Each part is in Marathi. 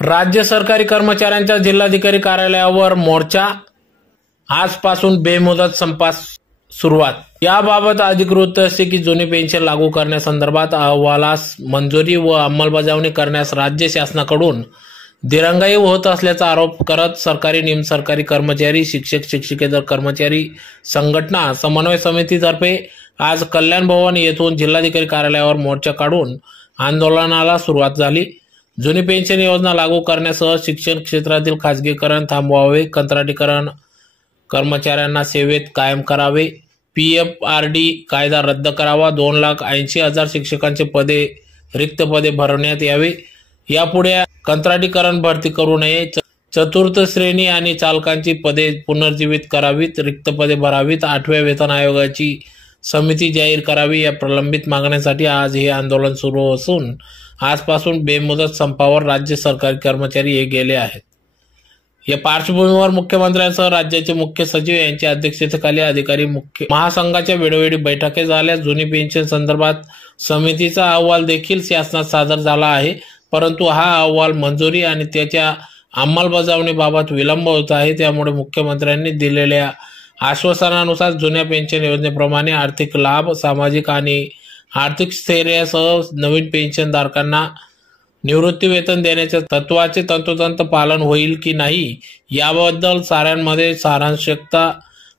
राज्य सरकारी कर्मचाऱ्यांच्या जिल्हाधिकारी कार्यालयावर मोर्चा. आजपासून बेमुदत संपास सुरुवात. याबाबत अधिकृत असे की जुनी पेन्शन लागू करण्यासंदर्भात अहवालास मंजुरी व अंमलबजावणी करण्यास राज्य शासनाकडून दिरंगाई होत असल्याचा आरोप करत सरकारी निमसरकारी कर्मचारी शिक्षक शिक्षकेतर कर्मचारी संघटना समन्वय समितीतर्फे आज कल्याण भवन येथून जिल्हाधिकारी कार्यालयावर मोर्चा काढून आंदोलनाला सुरुवात झाली. जुनी पेन्शन योजना लागू करण्यासह शिक्षण क्षेत्रातील खाजगीकरण थांबवावे कंत्राटीकरण कर्मचाऱ्यांना सेवेत कायम करावे. पी एफ आर डी कायदा रद्द करावा. दोन लाख ऐंशी हजार शिक्षकांचे पदे रिक्त पदे भरवण्यात यावे. यापुढे कंत्राटीकरण भरती करू नये. चतुर्थ श्रेणी आणि चालकांची पदे पुनर्जीवित करावीत रिक्त पदे भरावीत. आठव्या वेतन आयोगाची समिती जाहीर करावी या प्रलंबित मागण्यांसाठी आज हे आंदोलन सुरू असून आजपासून बेमुदत संपावर राज्य सरकारी कर्मचारी हे गेले आहेत. या पार्श्वभूमीवर मुख्यमंत्र्यांसह राज्याचे मुख्य सचिव यांच्या अध्यक्षतेखाली अधिकारी मुख्य महासंघाच्या वेळोवेळी बैठका झाल्या. जुनी पेन्शन संदर्भात समितीचा अहवाल देखील शासनात सादर झाला आहे. परंतु हा अहवाल मंजुरी आणि त्याच्या अंमलबजावणीबाबत विलंब होत आहे. त्यामुळे मुख्यमंत्र्यांनी दिलेल्या आश्वासनानुसार जुन्या पेन्शन योजनेप्रमाणे आर्थिक लाभ सामाजिक आणि आर्थिक स्थैर्यासह नवीन पेन्शनधारकांना निवृत्ती वेतन देण्याच्या तत्वाचे तंतोतंत पालन होईल की नाही याबद्दल साऱ्यांमध्ये सारांशकता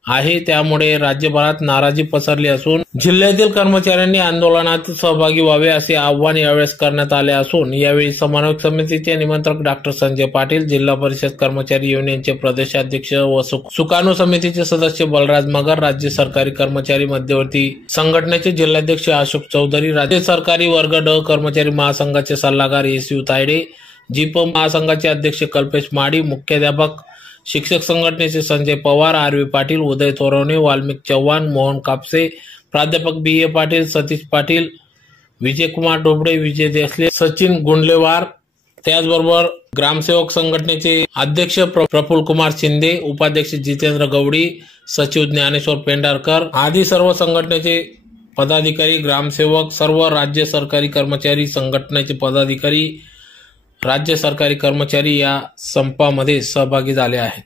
आहे. त्यामुळे राज्यभरात नाराजी पसरली असून जिल्ह्यातील कर्मचाऱ्यांनी आंदोलनात सहभागी व्हावे असे आव्हान यावेळेस करण्यात आले असून यावेळी समन्वयक समितीचे निमंत्रक डॉक्टर संजय पाटील जिल्हा परिषद कर्मचारी युनियनचे प्रदेशाध्यक्ष व सुकाणू समितीचे सदस्य बलराज मगर राज्य सरकारी कर्मचारी मध्यवर्ती संघटनेचे जिल्हाध्यक्ष अशोक चौधरी राज्य सरकारी वर्ग ड कर्मचारी महासंघाचे सल्लागार एस यू तायडे जीप महासंघाचे अध्यक्ष कल्पेश माडी मुख्याध्यापक शिक्षक संघटनेचे संजय पवार आर व्ही पाटील उदय तोरवणे वाल्मिक चव्हाण मोहन कापसे प्राध्यापक बी ए पाटील सतीश पाटील विजयकुमार डोबडे विजय देसले सचिन गुंडलेवार. त्याचबरोबर ग्रामसेवक संघटनेचे अध्यक्ष प्रफुल कुमार शिंदे उपाध्यक्ष जितेंद्र गवडी सचिव ज्ञानेश्वर पेंढारकर आदी सर्व संघटनेचे पदाधिकारी ग्रामसेवक सर्व राज्य सरकारी कर्मचारी संघटनेचे पदाधिकारी राज्य सरकारी कर्मचारी या संपामध्ये सहभागी झाले आहेत.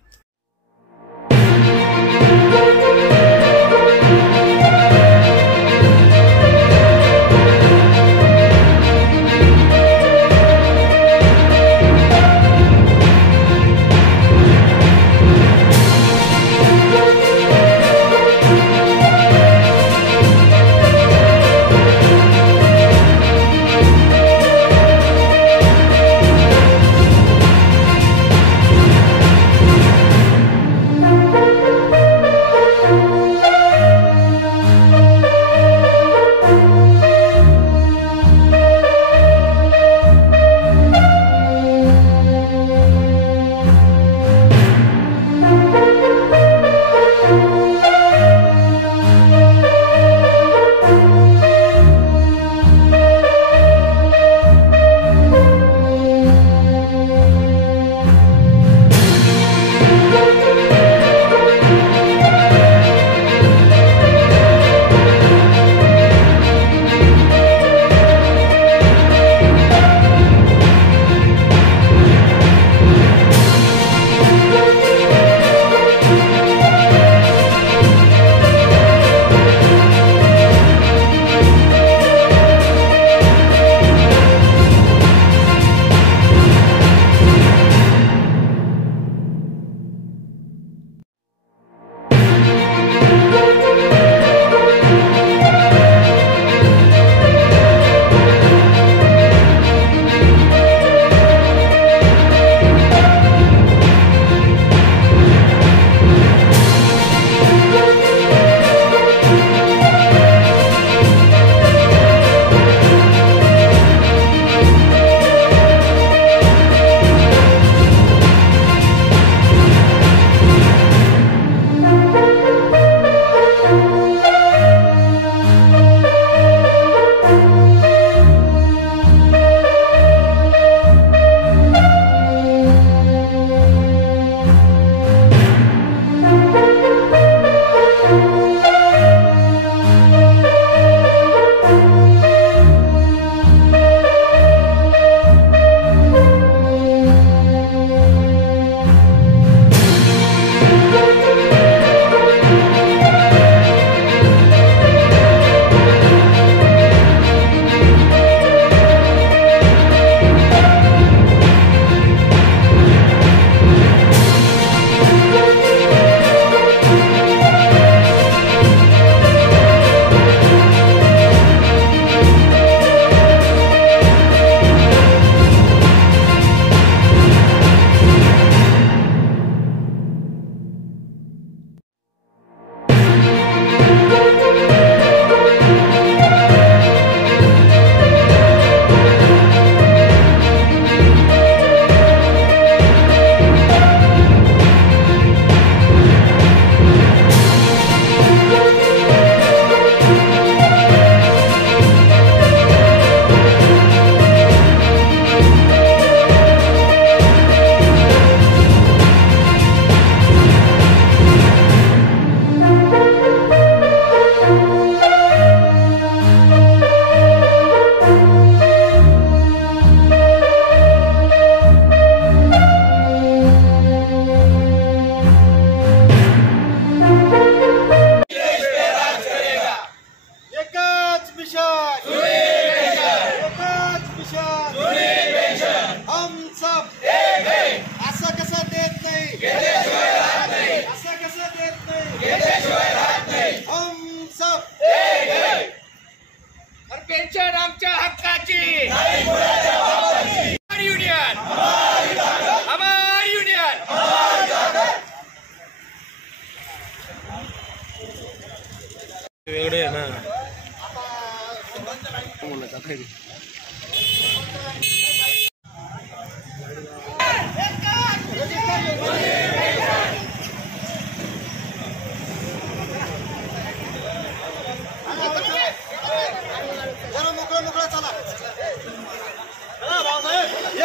मोकळा मोकळा चला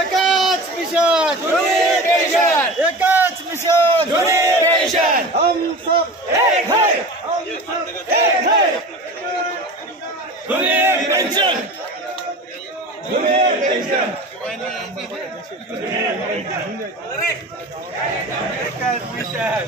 एकच मिशन टेन्शन एकच मिशन टेन्शन हम सब एक है हम सब एक है दुनिया पेंशन दुनिया पेंशन एकच मिशन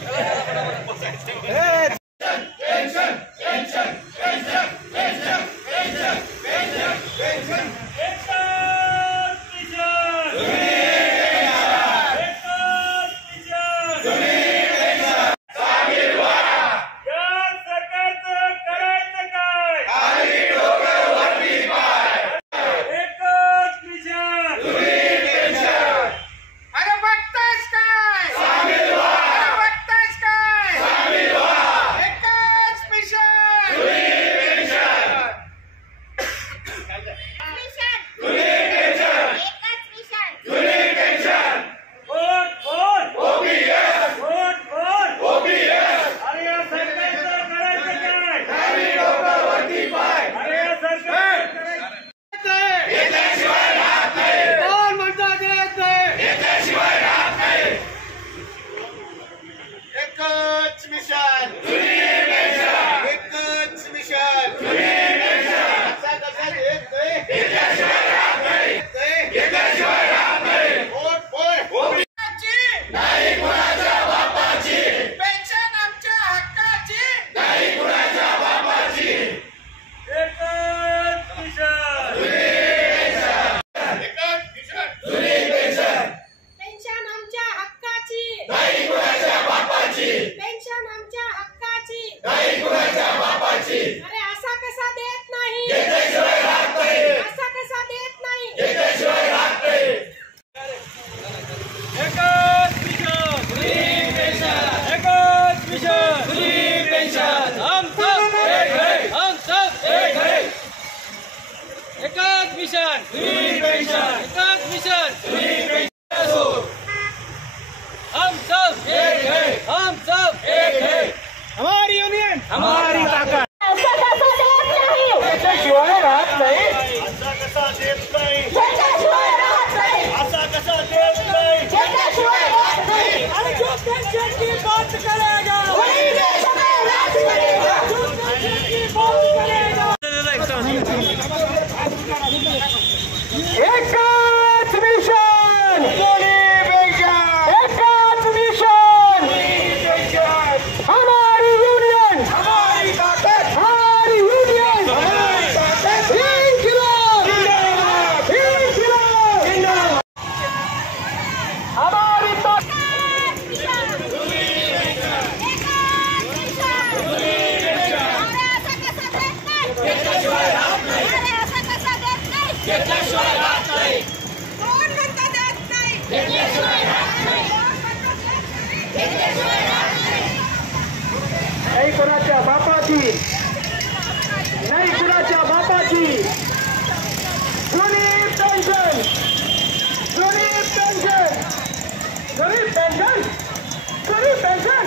Benson, Benson.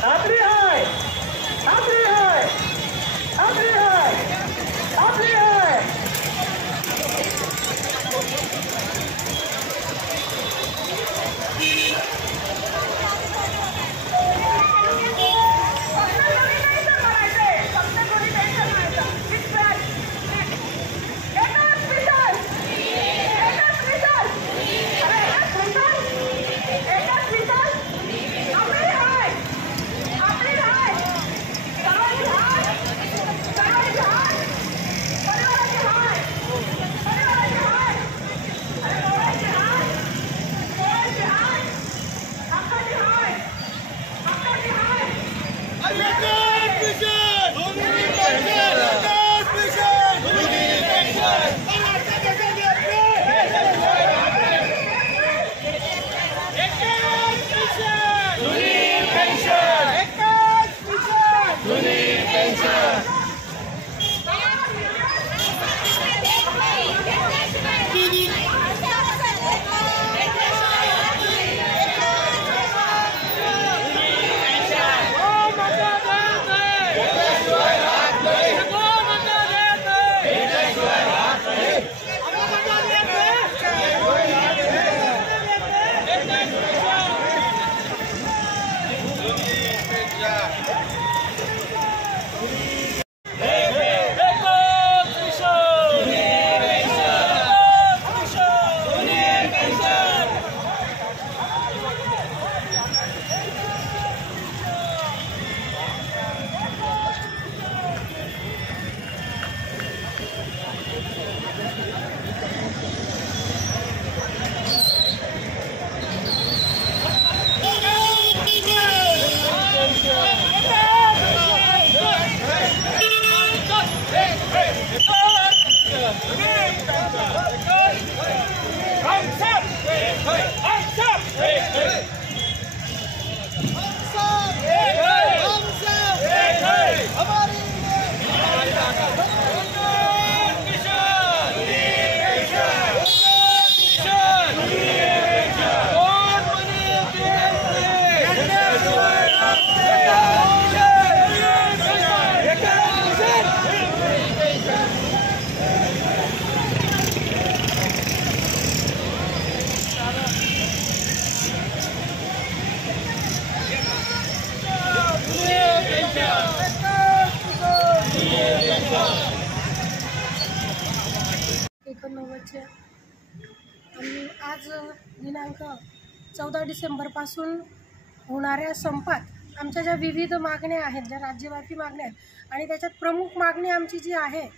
Satria. होणाऱ्या संपात आमच्या ज्या विविध मागण्या आहेत ज्या राज्यव्यापी मागण्या आहेत आणि त्याच्यात प्रमुख मागणी आमची जी आहे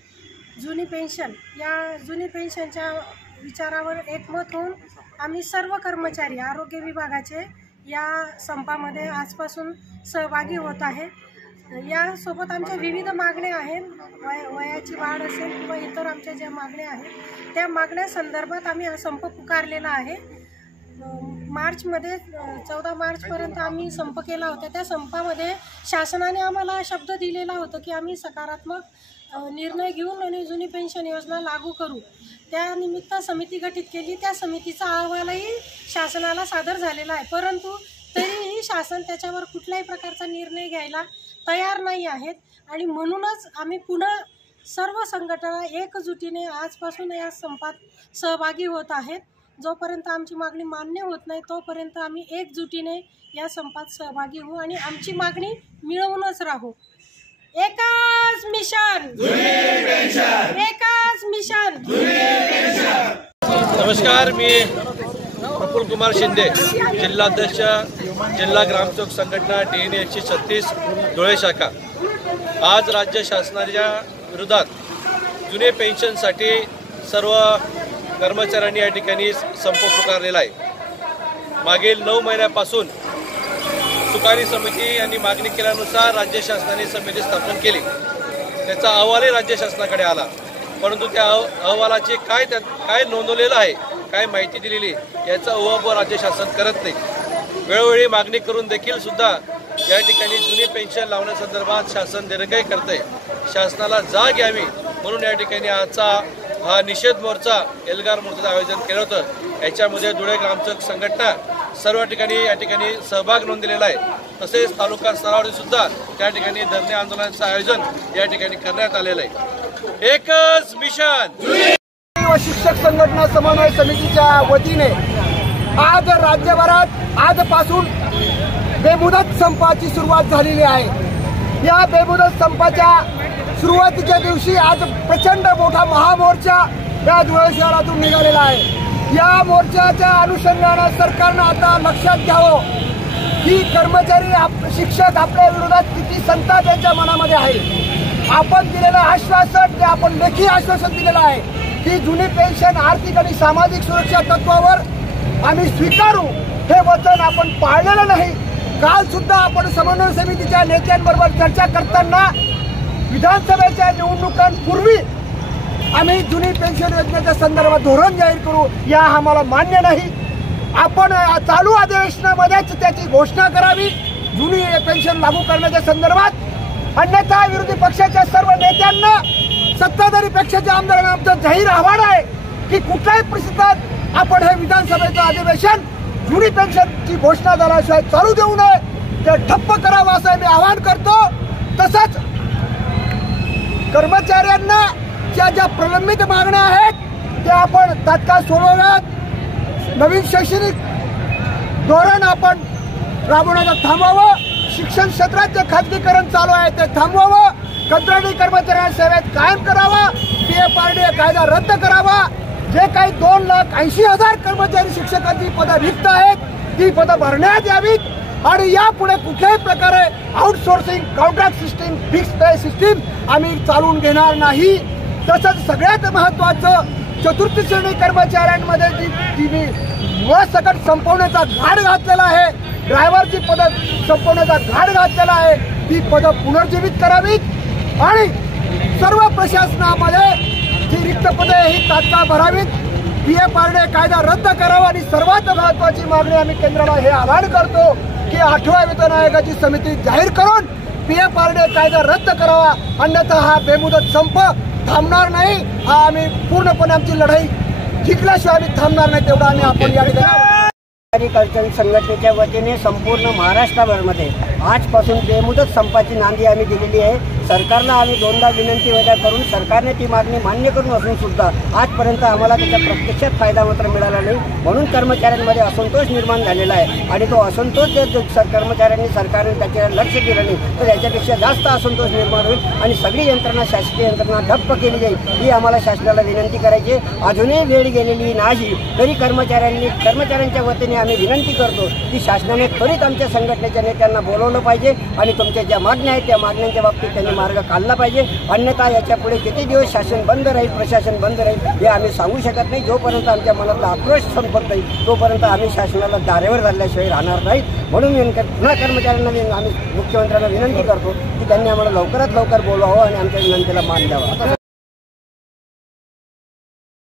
जुनी पेन्शन या जुनी पेन्शनच्या विचारावर एकमत होऊन आम्ही सर्व कर्मचारी आरोग्य विभागाचे या संपामध्ये आजपासून सहभागी होत आहे. यासोबत आमच्या विविध मागण्या आहेत वय वयाची वाढ असेल किंवा इतर आमच्या ज्या मागण्या आहेत त्या मागण्या संदर्भात आम्ही हा संप पुकारलेला आहे. मार्चमध्ये चौदा मार्चपर्यंत आम्ही संप केला होता. त्या संपामध्ये शासनाने आम्हाला शब्द दिलेला होता की आम्ही सकारात्मक निर्णय घेऊन आणि जुनी पेन्शन योजना लागू करू. त्यानिमित्त समिती गठीत केली. त्या समितीचा अहवालही शासनाला सादर झालेला आहे. परंतु तरीही शासन त्याच्यावर कुठल्याही प्रकारचा निर्णय घ्यायला तयार नाही आहेत. आणि म्हणूनच आम्ही पुन्हा सर्व संघटना एकजुटीने आजपासून या संपात सहभागी होत आहेत. जोपर्यंत आमची मागणी मान्य होत नाही तोपर्यंत आम्ही एकजुटीने या संपात सहभागी होऊ आणि आमची मागणी मिळवूनच राहू. एकाच मिशन! एकाच मिशन! नमस्कार मी प्रफुल कुमार शिंदे जिल्हाध्यक्ष जिल्हा ग्रामसेवक संघटना डी एन एकशे छत्तीस धुळे शाखा. आज राज्य शासनाच्या विरोधात जुने पेन्शनसाठी सर्व कर्मचाऱ्यांनी या ठिकाणी संप पुकारलेला आहे. मागील नऊ महिन्यापासून सुकारी समिती यांनी मागणी केल्यानुसार राज्य शासनाने समिती स्थापन केली. त्याचा अहवालही राज्य शासनाकडे आला. परंतु त्या अह- अहवालाचे काय त्यात काय नोंदवलेलं आहे काय माहिती दिलेली याचा उहापोह राज्य शासन करत नाही. वेळोवेळी मागणी करून देखील सुद्धा या ठिकाणी जुनी पेन्शन लावण्यासंदर्भात शासन दिरंगाई करते शासनाला जाग यावी म्हणून या ठिकाणी आजचा हा निषेध मोर्चा एल्गार मोर्चाचं आयोजन केलं होतं. याच्यामध्ये धुळे ग्रामसेवक संघटना सर्व ठिकाणी या ठिकाणी सहभाग नोंदलेला आहे. तसेच तालुका स्तरावर सुद्धा त्या ठिकाणी धरणे आंदोलनाचं आयोजन या ठिकाणी करण्यात आलेलं आहे. एकच मिशन! व शिक्षक संघटना समन्वय समितीच्या वतीने आज राज्यभरात आजपासून बेमुदत संपाची सुरुवात झालेली आहे. या बेमुदत संपाच्या सुरुवातीच्या दिवशी आज प्रचंड मोठा महामोर्चा या धुळे शहरातून निघालेला आहे. या मोर्चाच्या अनुषंगानं सरकारनं आता लक्षात घ्यावं. की कर्मचारी आप- शिक्षक आपल्या विरोधात किती संताप त्यांच्या मनामध्ये आहे. आपण दिलेलं आश्वासन ते आपण लेखी आश्वासन दिलेलं आहे. की जुनी पेन्शन आर्थिक आणि सामाजिक सुरक्षा तत्वावर आम्ही स्वीकारू. हे वचन आपण पाळलेलं नाही. काल सुद्धा आपण समन्वय समितीच्या नेत्यांबरोबर चर्चा करताना विधानसभेच्या निवडणुकांपूर्वी आम्ही जुनी पेन्शन योजनेच्या संदर्भात धोरण जाहीर करू या आम्हाला मान्य नाही. आपण चालू अधिवेशनामध्येच त्याची घोषणा करावी जुनी पेन्शन लागू करण्याच्या संदर्भात. अन्यथा विरोधी पक्षाच्या सर्व नेत्यांना सत्ताधारी पक्षाच्या आमदारांना आमचं जाहीर आव्हान आहे की कुठल्याही परिस्थितीत आपण हे विधानसभेचं अधिवेशन जुनी पेन्शनची घोषणा झाल्याशिवाय चालू देऊ नये. ते ठप्प करावं असं मी आवाहन करतो. तसंच कर्मचाऱ्यांना ज्या ज्या प्रलंबित मागण्या आहेत त्या आपण तात्काळ सोडवाव्यात नवीन शैक्षणिक धोरण आपण राबवण्याचं थांबवावं शिक्षण क्षेत्रात जे खाजगीकरण चालू आहे ते थांबवावं कंत्राटी कर्मचाऱ्यांना सेवेत कायम करावा पी एफ आर डी कायदा रद्द करावा. जे काही दोन लाख ऐंशी हजार कर्मचारी शिक्षकांची पदं रिक्त आहेत ती पदं भरण्यात यावीत. आणि यापुढे कुठल्याही प्रकारे outsourcing contract system fix pay system आम्ही चालवून घेणार नाही. तसंच सगळ्यात महत्वाचं चतुर्थ श्रेणी कर्मचाऱ्यांमध्ये जी जी मी व संपवण्याचा घाट घातलेला आहे ड्रायव्हरची पदं संपवण्याचा घाट घातलेला आहे ती पदं पुनर्जीवित करावीत. आणि सर्व प्रशासनामध्ये जी रिक्त पदे ही तात्काळ भरावीत. पी एफ आर कायदा रद्द करावा आणि सर्वात महत्वाची मागणी आम्ही केंद्राला हे आवाहन करतो. आठव्या वेतन आयोगाची समिती जाहीर करून पी एफ आर डी कायदा रद्द करावा. अन्यथा हा बेमुदत संप थांबणार नाही. हा आम्ही पूर्णपणे आमची लढाई जिंकल्याशिवाय आम्ही थांबणार नाही तेवढा आम्ही आपण या ठिकाणी कल्चर संघटनेच्या वतीने संपूर्ण महाराष्ट्राभरमध्ये आजपासून बेमुदत संपाची नांदी आम्ही दिलेली आहे. सरकारला आम्ही दोनदा विनंती वगैरे करून सरकारने ती मागणी मान्य करून असून सुद्धा आजपर्यंत आम्हाला त्याचा प्रत्यक्षात फायदा मात्र मिळाला नाही म्हणून कर्मचाऱ्यांमध्ये असंतोष निर्माण झालेला आहे आणि तो असंतोष जर जो सर कर्मचाऱ्यांनी सरकारने त्याच्यावर लक्ष दिलं नाही तर याच्यापेक्षा जास्त असंतोष निर्माण होईल आणि सगळी यंत्रणा शासकीय यंत्रणा ठप्प केली जाईल ही आम्हाला शासनाला विनंती करायची आहे. अजूनही वेळ गेलेली नाही तरी कर्मचाऱ्यांनी कर्मचाऱ्यांच्या वतीने आम्ही विनंती करतो की शासनाने त्वरित आमच्या संघटनेच्या नेत्यांना बोलवलं पाहिजे आणि तुमच्या ज्या मागण्या आहेत त्या मागण्यांच्या बाबतीत त्यांनी मार्ग काढला पाहिजे. अन्यथा याच्यापुढे किती दिवस शासन बंद राहील प्रशासन बंद राहील हे आम्ही सांगू शकत नाही. जोपर्यंत आमच्या मनातला आक्रोश संपत नाही तोपर्यंत आम्ही शासनाला दारेवर झाल्याशिवाय राहणार नाहीत. म्हणून विनंती पुन्हा कर्मचाऱ्यांना आम्ही मुख्यमंत्र्यांना विनंती करतो की त्यांनी आम्हाला लवकरात लवकर बोलवावं आणि आमच्या विनंतीला मान द्यावा.